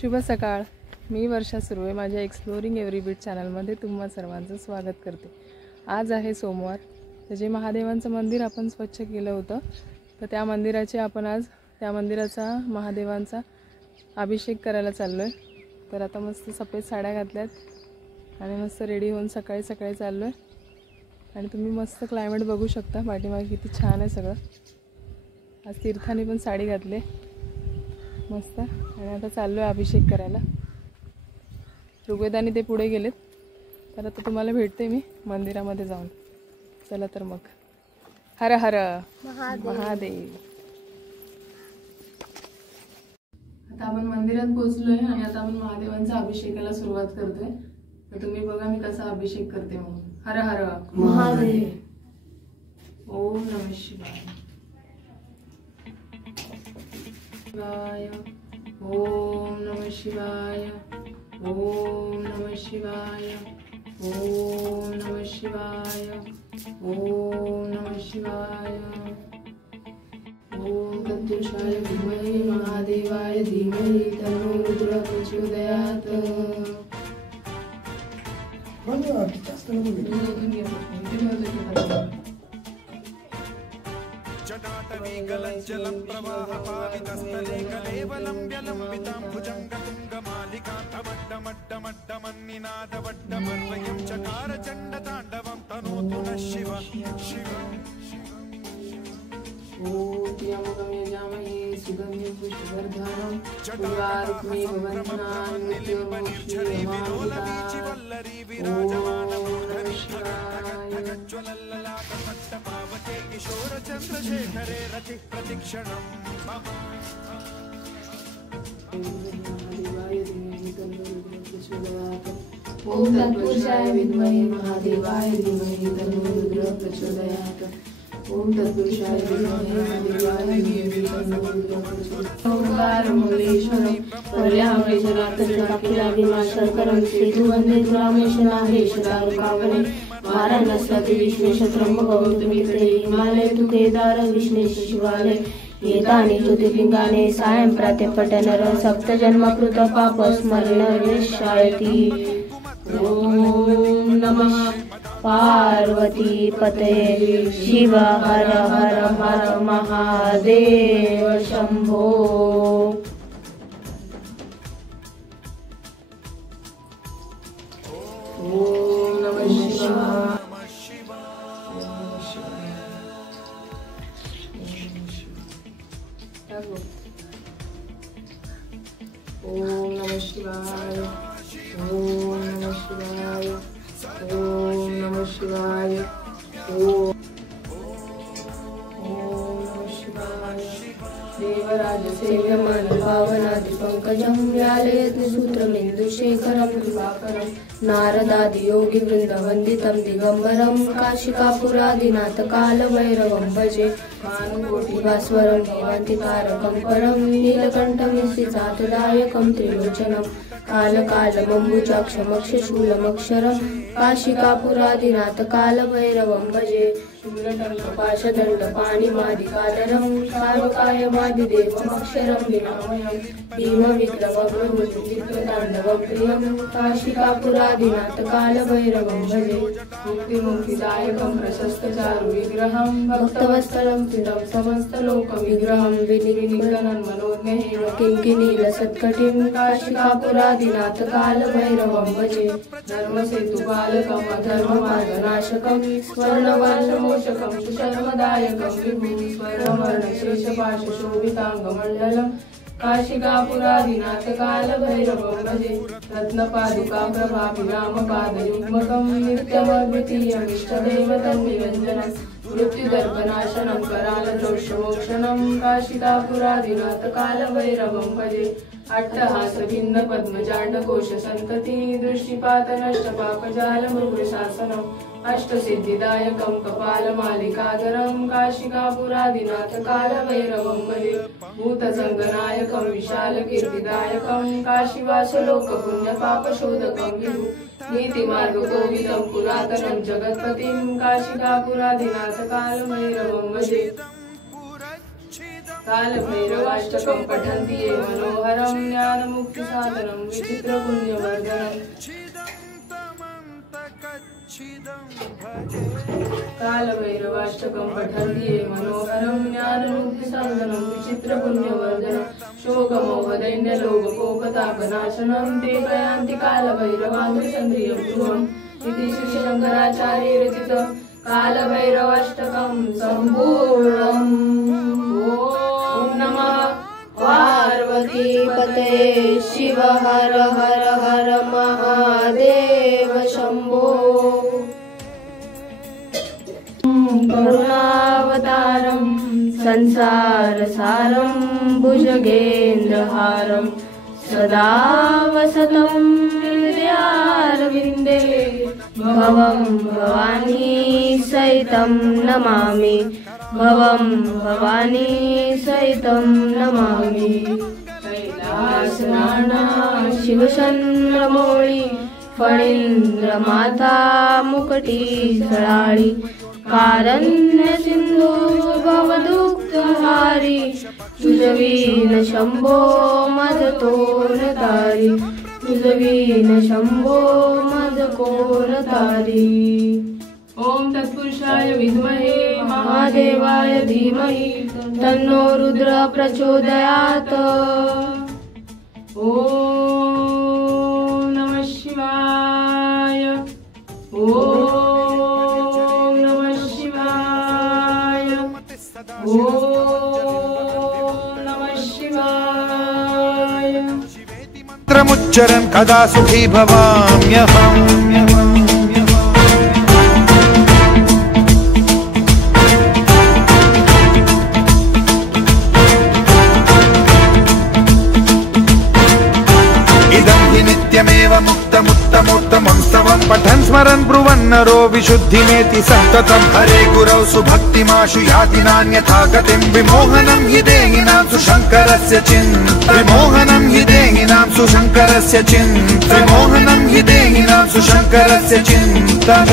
शुभ सकाळ. मी वर्षा सुर्वे माझ्या एक्सप्लोरिंग एव्हरी बीट चॅनलमध्ये तुम्हा सर्वांचं स्वागत करते. आज आहे सोमवार. तर जे महादेवांचं मंदिर आपण स्वच्छ केलं होतं, तर त्या मंदिराचे आपण आज त्या मंदिराचा महादेवांचा अभिषेक करायला चाललो आहे. तर आता मस्त सफेद साड्या घातल्यात आणि मस्त रेडी होऊन सकाळी सकाळी चाललो आहे. आणि तुम्ही मस्त क्लायमेट बघू शकता, पाठीमागे किती छान आहे सगळं. आज तीर्थाने पण साडी घातली मस्त. आणि आता चाललो आहे अभिषेक करायला. ऋग्वेदाने ते पुढे गेलेत, तर आता तुम्हाला भेटते मी मंदिरामध्ये जाऊन. चला तर मग. हर हर महादेव. आता आपण मंदिरात पोहोचलोय आणि आता आपण महादेवांचा अभिषेकाला सुरुवात करतोय. तर तुम्ही बघा मी कसा अभिषेक करते. म्हणून हर हर महादेव. ओम नमः शिवाय. ओम नमः शिवाय. ओम नमः शिवाय. ओम नमः शिवाय. ओम नमः शिवाय. ओम तत्पुरुषाय विद्महे महादेवाय धीमहि तन्नो रुद्रः प्रचोदयात्. जटाटवीगलज्जलं प्रवाहपावितस्थले कलेवलम्ब्यलम्बितां भुजङ्गतुङ्गमालिकान्तवड्डमड्डमड्डमन्निनादवड्डमर्वयं चकारचण्डताण्डवं तनोतु नः शिव शिव. ओम यजामहे सुगन्धिं पुष्पवर्धनं पुष्पार्कमेव वन्दनान् निर्मणिर्झरिविलोलवीचिवल्लरी विराजमानमूर्धनिष्ठगज्ज्वलल्ललाटमट्टपावके किशोरचन्द्रशेखरे रतिः प्रतिक्षणं मम. ओम तत्पुरुषाय विद्महे महादेवाय धीमहि तन्नो रुद्रः प्रचोदयात्. ओम तत्पुरुषाय विद्महे महादेवाय धीमहि तन्नो रुद्रः प्रचोदयात्. ओंकारमंगलेश्वरं पर्यामृजनाथजटाकिलादिमाशंकरं श्रीधुवन्दे रामेशनाहेशदारुकावने वाराणस्याति विश्वेशत्रं गौतमीते हिमालय तु केदार विष्णेश शिवालय एतानि ज्योतिर्लिङ्गानि सायं प्रातःपठनर सप्तजन्मकृत पापस्मरणविनाशायति. ओम नमः पार्वती पतये शिव हर हर हर महादेव शंभो. ओम नमः शिवाय. ओम नमः शिवाय. ओम नमः शिवाय. ओम नमः शिवाय. ओम नमः शिवाय. देवराज सेव्यमान पावनादि पंकजं व्यालयति सूत्रमिन्दुशेखरं कृपाकरं नारदादि योगी वृन्दवन्दितं दिगम्बरं काशिकापुरादिनाथ कालभैरवं भजे. भानुकोटिभास्वरं भवान्तिकारकं परं नीलकण्ठमिश्रितातदायकं त्रिलोचनं कालकालमम्बुजाक्षमक्षशूलमक्षरं काशिकापुरादिनाथ कालभैरवं भजे. शूलदण्डपाशदण्डपाणिमादिकाधरं सावकायमादिदेवमक्षरं विनामयं भीमविक्रमगुरुताण्डवं प्रियं काशिकापुरादिनाथ कालभैरवं भजे. मुक्तिमुक्तिदायकं प्रशस्तचारुविग्रहं भक्तवत्सलं स्थितं समस्तलोकविग्रहं विनिर्विघ्नं मनोज्ञेन किङ्किणीलसत्कटिं काशिकापुरादिनाथ कालभैरवं भजे. धर्मसेतुपालकम् अधर्ममार्गनाशकं स्वर्णवर्णमोचकं सुशर्मदायकं विभुं स्वर्णवर्णशेषपाशशोभिताङ्गमण्डलं काशिकापुरादिनाथ कालभैरवं भजे. रत्नपादुका प्रभाभिरामपादयुग्मकं नित्यमद्वितीयमिष्टदेव तन्निरञ्जनं मृत्युदर्पनाशनं करालदोषमोक्षणं काशिकापुरादिनाथ कालभैरवं भजे. अट्टहासभिन्न पद्मजाण्डकोश संतति दृष्टिपातनष्टपापजालमृगशासनम् अष्टसिद्धिदायकं कपालमालिकाधरं काशिकापुरादिनाथ कालभैरवं भजे. भूतसङ्गनायकं विशालकीर्तिदायकं काशीवासलोकपुण्यपापशोधकं विभु नीतिमार्गकोविदं पुरातनं जगत्पतिं काशिकापुरादिनाथ कालभैरवं भजे. कालभैरवाष्टकं पठन्ति ये मनोहरं ज्ञानमुक्तिसाधनं विचित्रपुण्यवर्धनं कालभैरवाष्टकं पठन्ति ये मनोहरं ज्ञानमुक्तिसाधनं विचित्रपुण्यवर्धनं शोकमोहदैन्यलोभकोपतापनाशनं ते प्रयान्ति कालभैरवाङ्घ्रिचन्द्रियं ध्रुवम् इति श्रीशङ्कराचार्य रचितं कालभैरवाष्टकं सम्पूर्णम्। ॐ नमः पार्वतीपते शिव हर हर हर महादेव शम्भो। करुणावतारं संसारसारं भुजगेन्द्रहारं सदा वसतं हृदयारविन्दे भवं भवानी सहितं नमामि भवं भवानी सहितं नमामि। कैलासनाना शिवचन्द्रमौळी फणीन्द्रमाता मुकटी झळाळी कारण्य सिंधू भवदुःखहारी तुझवीन शंभो मज तोर तारी तुझवीन शंभो मज कोर तारी। ओम तत्पुरुषाय विद्महे महादेवाय धीमहि तन्नो रुद्र प्रचोदयात्। ओम नमः शिवाय ओम नमः शिवाय ओम नमः शिवाय। मंत्रमुच्चरन् कदा सुखी भवाम्यहम्। नित्यमेव मुक्तमुत्तमोत्तमं स्तवं पठन् स्मरन् ब्रुवन्नरो विशुद्धिमेति सन्ततं हरे गुरौ सुभक्तिमाशु याति नान्यथा गतिं विमोहनं हि देहिनां सुशङ्करस्य चिन्त विमोहनं हि देहिनां सुशङ्करस्य चिन्त विमोहनं हि देहिनां सुशङ्करस्य चिन्तन।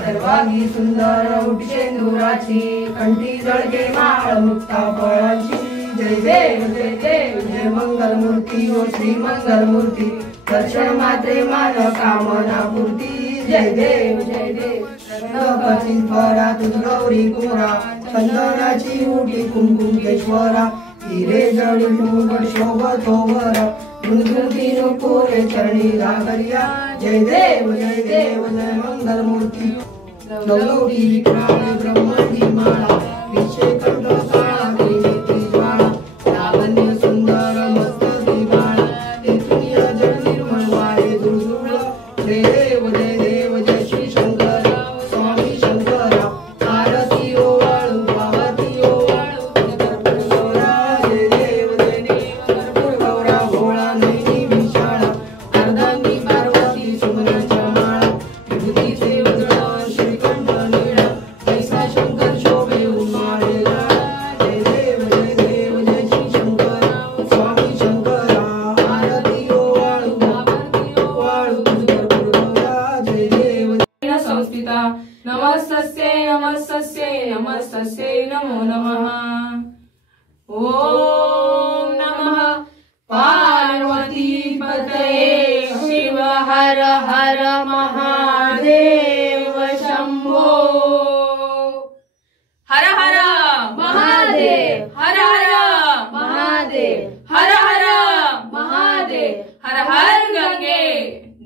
सर्वांगी सुंदर उठशेंदुराची कंठी जळके माळ मुक्ता फळांची जय देव जय मंगल मूर्ती ओ श्री मंगल मूर्ती दर्शन मात्रे मान कामना पूर्ती जय देव कचिन फरा तुझ गौरी कुमरा चंदनाची उठी कुंकुम केश्वरा हिरे जळी मुगट शोभतो वरा गुणगुणती कोरे चरणी रागरिया जय देव जय मंगल मूर्ती गौरी विक्राळ ब्रह्मणी माळा विषय कंठ काळा केली ज्वाळा लावण्य सुंदर मस्त दिवाळा तेथून जल निर्मळ वारे दुळदुळ जय देव जय श्री शंकर स्वामी शंकरा आरती ओवाळू पावती ओवाळू कर्पूर गौरा जय देव कर्पूर गौरा भोळा नैनी विशाळा अर्धांगी पार्वती सुमनाच्या माळा विभूतीचे वज्र श्रीकंठ नीळा ऐसा शंकर शोभे उमाळेला तस्यै नमो नमः। ओम नमः पार्वतीपतये शिव हर हर महादेव शंभो। हर हर महादेव, हर हर महादेव, हर हर महादेव, हर हर गंगे।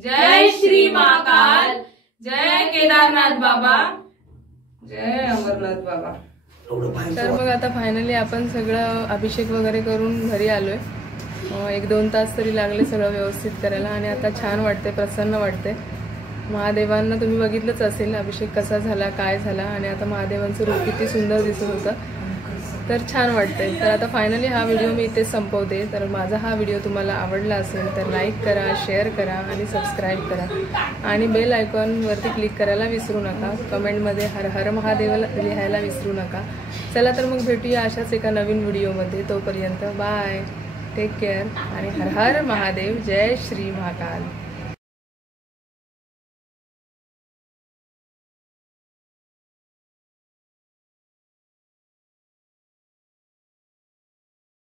जय श्री महाकाल, जय केदारनाथ बाबा, जय अमरनाथ बाबा। तर मग आता फायनली आपण सगळं अभिषेक वगैरे करून घरी आलोय। 1-2 तास तरी लागले सगळं व्यवस्थित करायला आणि आता छान वाटते, प्रसन्न वाटते। महादेवांना तुम्ही बघितलंच असेल अभिषेक कसा झाला, काय झाला आणि आता महादेवांचं रूप किती सुंदर दिसत होतं, तर छान वाटतंय। तर आता फायनली हा व्हिडिओ मी इथेच संपवते। तर माझा हा व्हिडिओ तुम्हाला आवडला असेल तर लाईक करा, शेअर करा आणि सबस्क्राईब करा आणि बेल आयकॉनवरती क्लिक करायला विसरू नका। कमेंटमध्ये हर हर महादेवाला लिहायला विसरू नका। चला तर मग भेटूया अशाच एका नवीन व्हिडिओमध्ये। तोपर्यंत बाय, टेक केअर आणि हर हर महादेव, जय श्री महाकाल।